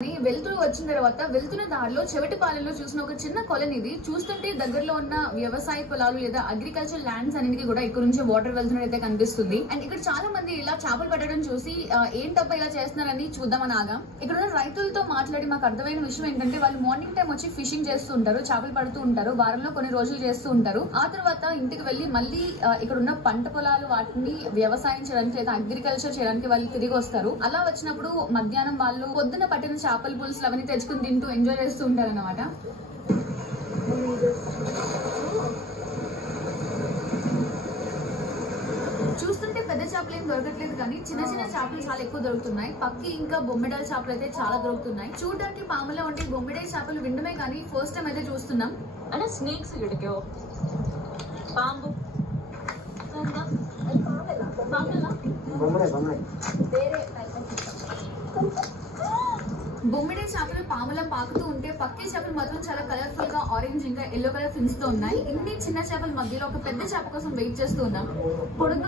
వెళ్తూ వచ్చిన తర్వాత వెళ్తున్న దారిలో చెవిటిపాలెంలో చూసిన ఒక చిన్న కొలను ఇది. చూస్తుంటే దగ్గరలో ఉన్న వ్యవసాయ పొలాలు లేదా అగ్రికల్చర్ ల్యాండ్స్ అన్నిటికీ కూడా ఇక్కడ నుంచి వాటర్ వెళ్తున్నట్టయితే కనిపిస్తుంది. అండ్ ఇక్కడ చాలా మంది ఇలా చేపలు పట్టడం చూసి ఏంటబ్బా ఇలా చేస్తున్నారని చూద్దామని ఆగాం. ఇక్కడ ఉన్న రైతులతో మాట్లాడి మాకు అర్థమైన విషయం ఏంటంటే వాళ్ళు మార్నింగ్ టైం వచ్చి ఫిషింగ్ చేస్తూ ఉంటారు, చేపలు పడుతూ ఉంటారు, వారంలో కొన్ని రోజులు చేస్తూ ఉంటారు. ఆ తర్వాత ఇంటికి వెళ్లి మళ్ళీ ఇక్కడ ఉన్న పంట పొలాలు వాటిని వ్యవసాయం చేయడానికి లేదా అగ్రికల్చర్ చేయడానికి వాళ్ళు తిరిగి వస్తారు. అలా వచ్చినప్పుడు మధ్యాహ్నం వాళ్ళు పొద్దున పట్టిన చేపల పులుసులు అవన్నీ తెచ్చుకుని తింటూ ఎంజాయ్ చేస్తూ ఉంటారు అన్నమాట. చూస్తుంటే పెద్ద చేపలు ఏం దొరకట్లేదు కానీ చిన్న చిన్న చేపలు చాలా ఎక్కువ దొరుకుతున్నాయి. పక్కి ఇంకా బొమ్మిడాల చేపలు అయితే చాలా దొరుకుతున్నాయి. చూడడానికి పాములో ఉంటే బొమ్మిడాయ చేపలు వినడమే కానీ ఫస్ట్ టైం అయితే చూస్తున్నాం. అంటే స్నేక్స్ పాము బొమ్మిడే చేపలు పాములా పాకుతూ ఉంటే పక్కి చేపలు మాత్రం చాలా కలర్ఫుల్ గా ఆరెంజ్ ఇంకా ఎల్లో కలర్ ఫిన్స్ తో ఉన్నాయి. ఇన్ని చిన్న చేపల మధ్యలో ఒక పెద్ద చేప కోసం వెయిట్ చేస్తూ ఉన్నాం. పొడుగు